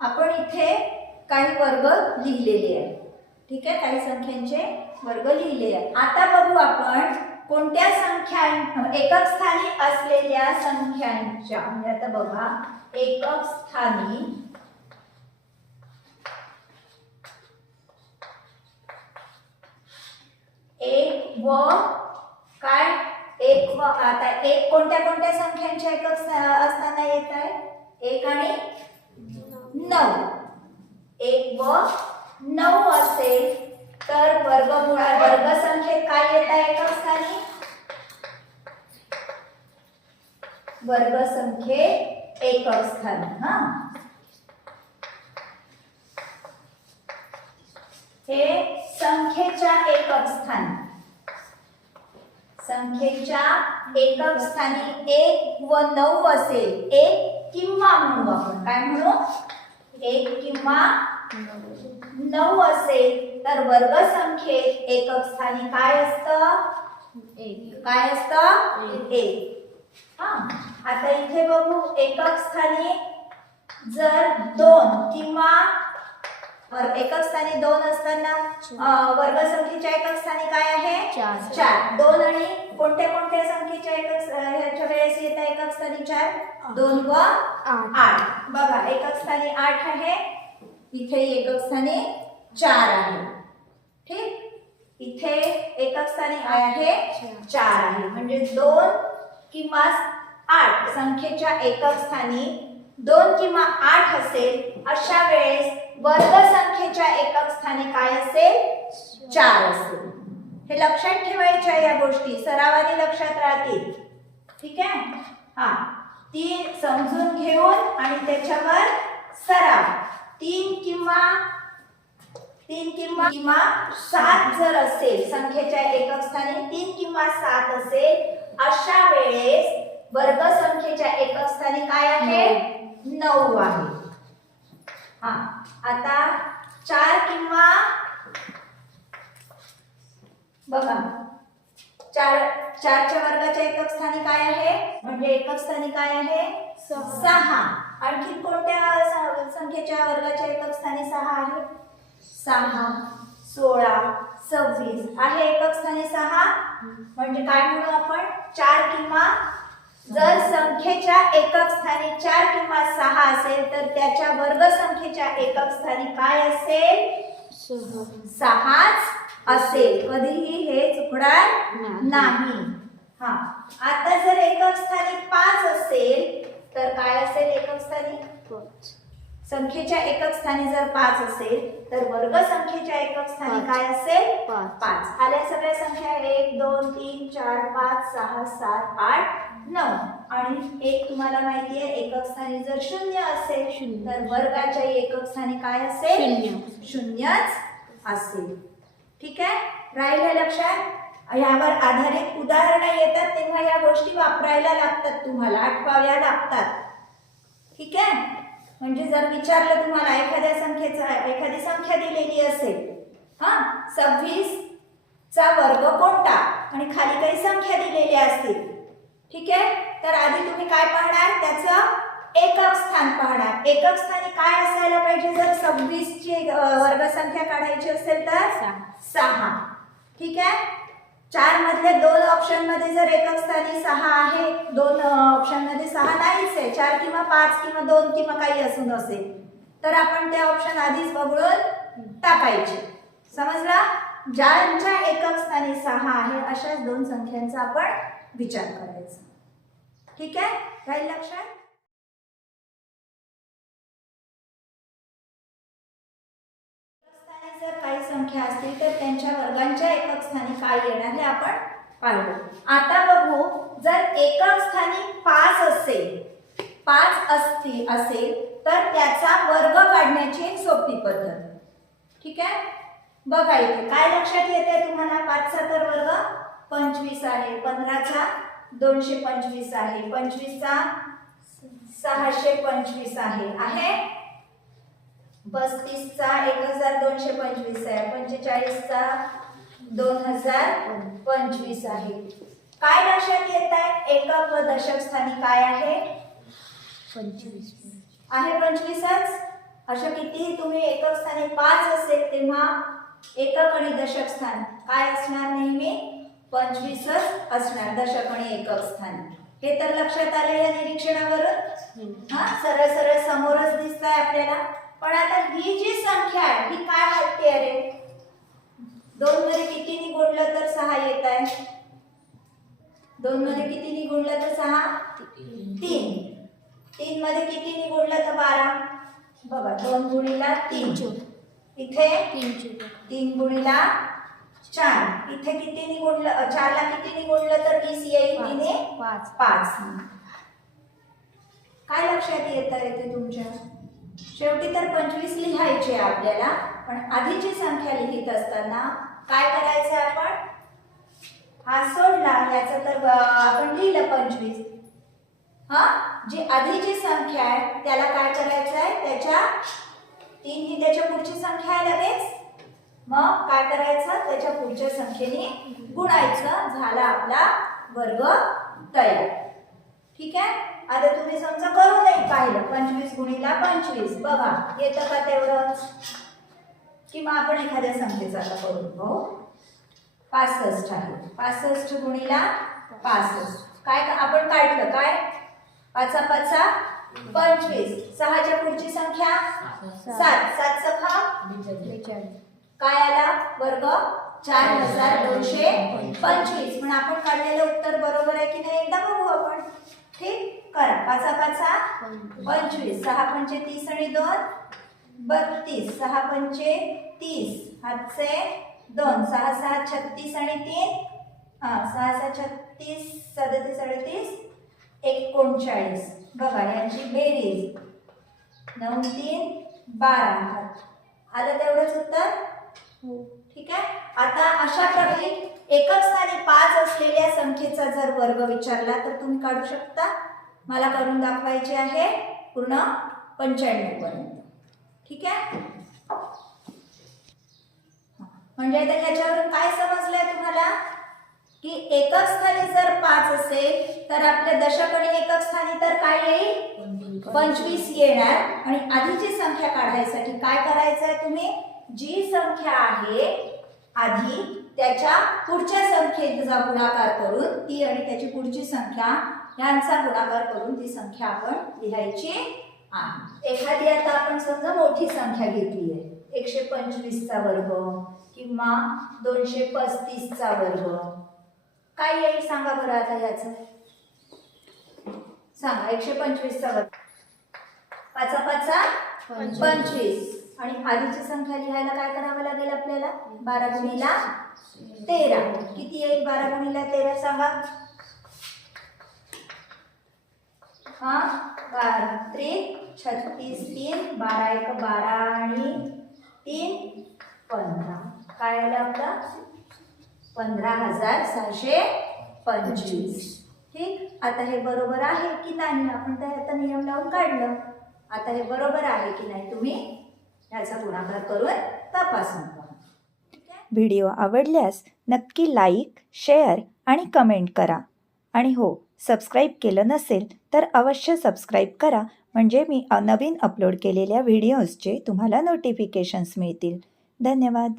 आपण इथे काही वर्ग लिहिलेले आहेत. ठीक आहे, काही संख्यांचे वर्ग लिहिले आहेत. आता बघू आपण कोणत्या संख्या एकक स्थानी असलेल्या संख्यांच्या, म्हणजे आता बघा एकक स्थानी एक व काय एक व आता एक कोणत्या कोणत्या संख्यांचे एकक असताना येत आहे? 1 आणि 9. 1 व 9 असेल तर वर्गसंख्येत काय येत आहे एकक स्थानी? वर्गसंख्येत एकक स्थानी. हे संख्येच्या एकक स्थानी, संख्येच्या एकक स्थानी 1 व 9 असेल. 1 किंवा म्हणू आपण काय म्हणू? 1 किंवा 9 असेल तर वर्गसंख्येत एकक स्थानी काय असतं? 1. काय असतं? 1. आता इथे बघू एकक स्थानी जर 2 किंवा एकक स्थानी 2 असताना वर्गसंख्येच्या एकक स्थानी काय आहे? 4. 2 आणि कोणत्या कोणत्या संख्येच्या ह्याच्या वेळेस येत आहे एकक स्थानी 4? 2 व 8. बघा एकक स्थानी 8 आहे, इथे एकक स्थानी 4 आहे. ठीक, इथे एकक स्थानी आहे 4 आहे. म्हणजे 2 किंवा 8 संख्येच्या एकक स्थानी 2 किंवा 8 असेल, अशा वेळेस वर्गसंख्येच्या एकक स्थानी काय असेल? 4 असेल. हे लक्षात ठेवायच्या या गोष्टी, सरावाने लक्षात राहतील. ठीक आहे, ती समजून घेऊन आणि त्याच्यावर सराव. 3 किंवा 7 जर असेल, संख्येच्या एकक स्थानी 3 किंवा 7 असेल, अशा वेळेस वर्गसंख्येच्या एकक स्थानी काय आहे? 9 आहे. आता 4 किंवा बघा 4च्या वर्गाच्या एकक स्थानी काय आहे? म्हणजे एकक स्थानी काय आहे? 6. आणखी कोणत्या संख्येच्या वर्गाच्या एकक स्थानी 6 आहे? 6, 16, 26 आहे एकक स्थानी 6. म्हणजे काय म्हणू आपण? 4 किंवा जर संख्येच्या एकक स्थानी 4 किंवा 6 असेल तर त्याच्या वर्गसंख्येच्या एकक स्थानी काय असेल? 6च असेल. कधीही हे चुकणार नाही. आता जर एकक स्थानी 5 असेल तर काय असेल एकक स्थानी? संख्येच्या एकक स्थानी जर 5 असेल तर वर्गसंख्येच्या एकक स्थानी काय असेल? 5. आल्या सगळ्या संख्या 1 2 3 4 5 6 7 8 9. आणि एक तुम्हाला माहिती आहे एकक स्थानी जर 0 असेल तर वर्गाच्या एकक स्थानी काय असेल? 0च असेल. ठीक आहे, राहिलं लक्षात? यावर आधारित उदाहरणं येतात तेव्हा या गोष्टी वापरायला लागतात, तुम्हाला आठवाव्या लागतात. ठीक आहे, म्हणजे जर विचारलं तुम्हाला एखादी संख्या दिलेली असेल, 26 चा वर्ग कोणता, आणि खाली काही संख्या दिलेल्या असतील. ठीक आहे, तर आधी तुम्ही काय पाहणार? त्याचं एकक स्थान पाहणार. एकक स्थानी काय असायला पाहिजे? जर 26 ची वर्गसंख्या काढायची असेल तर 6. ठीक आहे, 4 मधले 2 ऑप्शन मध्ये जर एकक स्थानी 6 आहे, 2 ऑप्शन मध्ये 6 नाहीच आहे, 4 किंवा 5 किंवा 2 किंवा काही असून असेल तर आपण ते ऑप्शन आधीच वगळून टाकायचे. समजला? ज्यांच्या एकक स्थानी 6 आहे अशाच 2 संख्यांचा आपण विचार करायचा. ठीक आहे, काही लक्षात? जर काही संख्या असतील तर त्यांच्या वर्गांच्या एकक स्थानी काय येणार हे आपण पाहिलं. आता बघू, जर एकक स्थानी 5 असेल तर त्याचा वर्ग काढण्याची एक सोपी पद्धत. ठीक आहे, बघा इथे काय लक्षात येते तुम्हाला? 5चा तर वर्ग 25 आहे, 15चा 225 आहे, 25चा 625 आहे, 35चा 1225 आहे, 45चा 2025 आहे. काय लक्षात येत आहे? एकक व दशक स्थानी काय आहे? 25 आहे. 25च अशा कितीही तुम्ही एकक स्थानी 5 असेल तेव्हा एकक आणि दशक स्थान काय असणार? नेहमी 25च असणार दशक आणि एकक स्थानी. हे तर लक्षात आलं या निरीक्षणावरून. हा, सरळ सरळ समोरच दिसतंय आपल्याला. पण आता ही जी संख्या आहे ही काय वाटते? अरे 2 मध्ये कितीनी गुणलं तर 6 येत आहे. 2 मध्ये कितीनी गुणलं तर 6? 3. 3 मध्ये कितीनी गुणलं तर 12. बघा 2 गुणिला 3. इथे 3 गुणिला 4. इथे कितीनी गुणलं? 4 ला कितीनी गुणलं तर 20 येईल. 3 5. काय लक्षात येत आहे ते तुमच्या? शेवटी तर 25 लिहायचे आपल्याला. पण आधीची संख्या लिहित असताना काय करायचं आपण? हा सोडला याचं तर आपण लिहिलं 25. हा, जी आधीची संख्या आहे त्याला काय करायचं आहे? त्याच्या 3 ही त्याच्या पुढची संख्या आहे लगेच. मग काय करायचं? त्याच्या पुढच्या संख्येने गुणायचं. झाला आपला वर्ग तयार. ठीक आहे. आता तुम्ही समजा करू नाही पाहिलं. 25 गुणिला 25 बघा येतं का तेवढंच? किंवा आपण एखाद्या संख्येचा आता करून पाहू. 65 आहे. 65 गुणिला 65 काय आपण काढलं काय? 5 5 25. 6च्या पुढची संख्या 7. 7 सखा 42. काय आला? वर्ग 4225. पण आपण काढलेलं उत्तर बरोबर आहे की नाही एकदा बघू आपण. ठीक करा. 5 5 25. 6 पंचे 30 आणि 2 32. 6 पंचे 30 हातचे 2. 6 6 36 आणि 3 6 6 36 37 38 39. बघा यांची बेरीज 9 3 12. आलं तेवढंच उत्तर? ठीक आहे. आता अशा प्रकारे एकक स्थानी 5 असलेल्या संख्येचा जर वर्ग विचारला तर तुम्ही काढू शकता. मला करून दाखवायचे आहे पूर्ण 95 पर्यंत. ठीक आहे. म्हणजे आता याच्यावरून काय समजलंय तुम्हाला? की एकक स्थानी जर 5 असेल तर आपल्या दशक आणि एकक स्थानी तर काय येईल? 25 येणार. आणि आधीची संख्या काढायसाठी काय करायचं आहे? तुम्ही जी संख्या आहे आधी त्याच्या पुढच्या संख्येचा गुणाकार करून ती आणि त्याची पुढची संख्या यांचा गुणाकार करून ती संख्या आपण लिहायची आहे. एखादी आता आपण समजा मोठी संख्या घेतली आहे 125 चा वर्ग किंवा 235 चा वर्ग. काय येईल सांगा बरं आता याचं? सांगा. 125 चा वर्ग 5 5 25. आणि आधीची संख्या लिहायला काय करावं लागेल आपल्याला? 12 गुणिला 13. किती येईल 12 गुणिला 13 सांगा? 12 3 36 3 12 1 12 आणि 3 15. काय आलं आपलं? 15,625. ठीक. आता हे बरोबर आहे की नाही? आपण तर आता नियम लावून काढलं. आता हे बरोबर आहे की नाही तुम्ही याचा गुणाकार करून तपासून पहा. व्हिडिओ आवडल्यास नक्की लाईक, शेअर आणि कमेंट करा. आणि हो, सबस्क्राईब केलं नसेल तर अवश्य सबस्क्राईब करा. म्हणजे मी नवीन अपलोड केलेल्या व्हिडिओजचे तुम्हाला नोटिफिकेशन्स मिळतील. धन्यवाद.